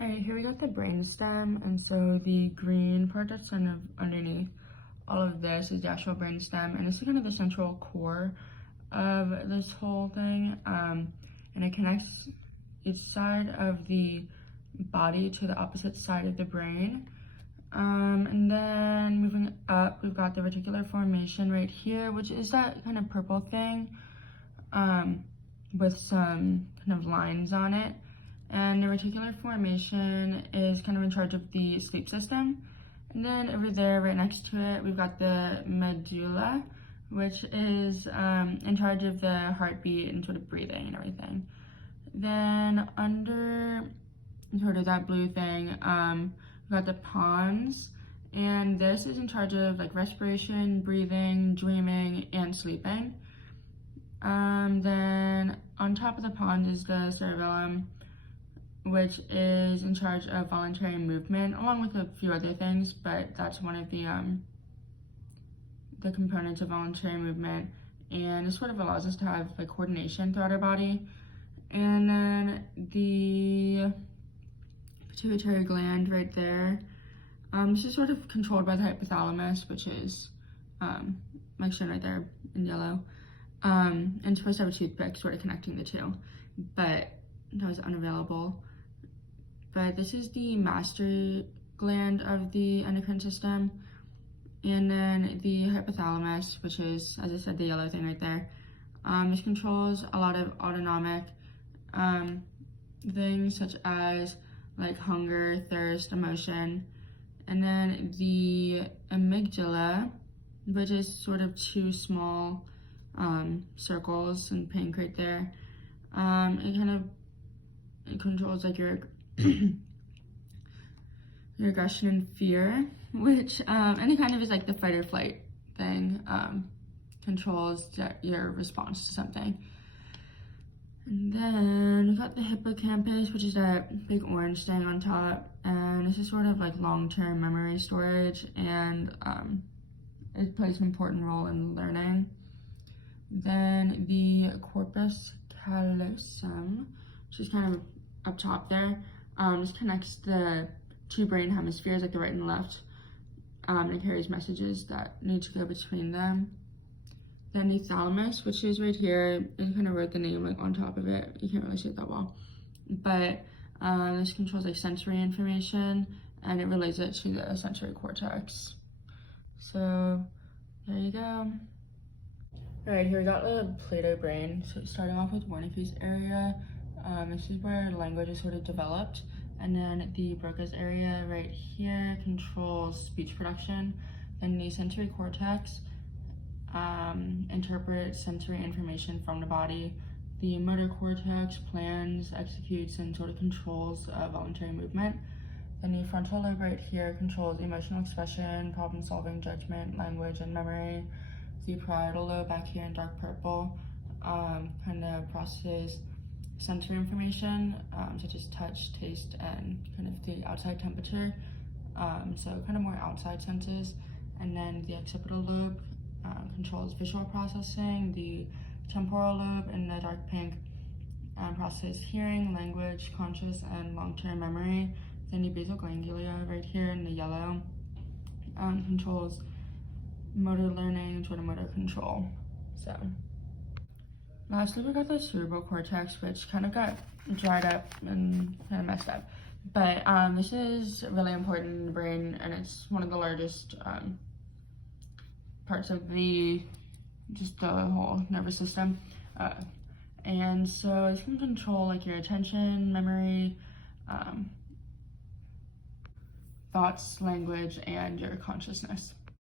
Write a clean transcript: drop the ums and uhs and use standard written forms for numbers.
All right, here we got the brainstem, and so the green part that's kind of underneath all of this is the actual brainstem, and this is kind of the central core of this whole thing, and it connects each side of the body to the opposite side of the brain. And then moving up, we've got the reticular formation right here, which is that kind of purple thing with some kind of lines on it. And the reticular formation is kind of in charge of the sleep system. And then over there, right next to it, we've got the medulla, which is in charge of the heartbeat and sort of breathing and everything. Then under sort of that blue thing, we've got the pons, and this is in charge of like respiration, breathing, dreaming, and sleeping. Then on top of the pons is the cerebellum, which is in charge of voluntary movement, along with a few other things, but that's one of the components of voluntary movement, and it sort of allows us to have like coordination throughout our body. And then the pituitary gland right there, this is sort of controlled by the hypothalamus, which is like shown right there in yellow, and it's supposed to have a toothpick sort of connecting the two, but that was unavailable. But this is the master gland of the endocrine system. And then the hypothalamus, which is, as I said, the yellow thing right there. This controls a lot of autonomic things such as like hunger, thirst, emotion. And then the amygdala, which is sort of two small circles in pink right there. It controls like your your aggression and fear, which any kind of is like the fight or flight thing, controls your response to something. And then we've got the hippocampus, which is that big orange thing on top, and this is sort of like long-term memory storage, and it plays an important role in learning. Then the corpus callosum, which is kind of up top there, this connects the two brain hemispheres, like the right and left, and carries messages that need to go between them. Then the thalamus, which is right here, I kind of wrote the name like on top of it. You can't really see it that well, but this controls like sensory information, and it relays it to the sensory cortex. So there you go. All right, here we got the Plato brain. So starting off with Wernicke's area, this is where language is sort of developed. And then the Broca's area right here controls speech production. Then the sensory cortex interprets sensory information from the body. The motor cortex plans, executes, and sort of controls voluntary movement. Then the frontal lobe right here controls emotional expression, problem solving, judgment, language, and memory. The parietal lobe back here in dark purple kind of processes sensory information, such as touch, taste, and kind of the outside temperature, so kind of more outside senses. And then the occipital lobe controls visual processing. The temporal lobe in the dark pink processes hearing, language, conscious, and long-term memory. Then the basal ganglia right here in the yellow controls motor learning and sort of motor control. So lastly, we got the cerebral cortex, which kind of got dried up and kind of messed up. But this is really important in the brain, and it's one of the largest parts of the whole nervous system. And so it can control like your attention, memory, thoughts, language, and your consciousness.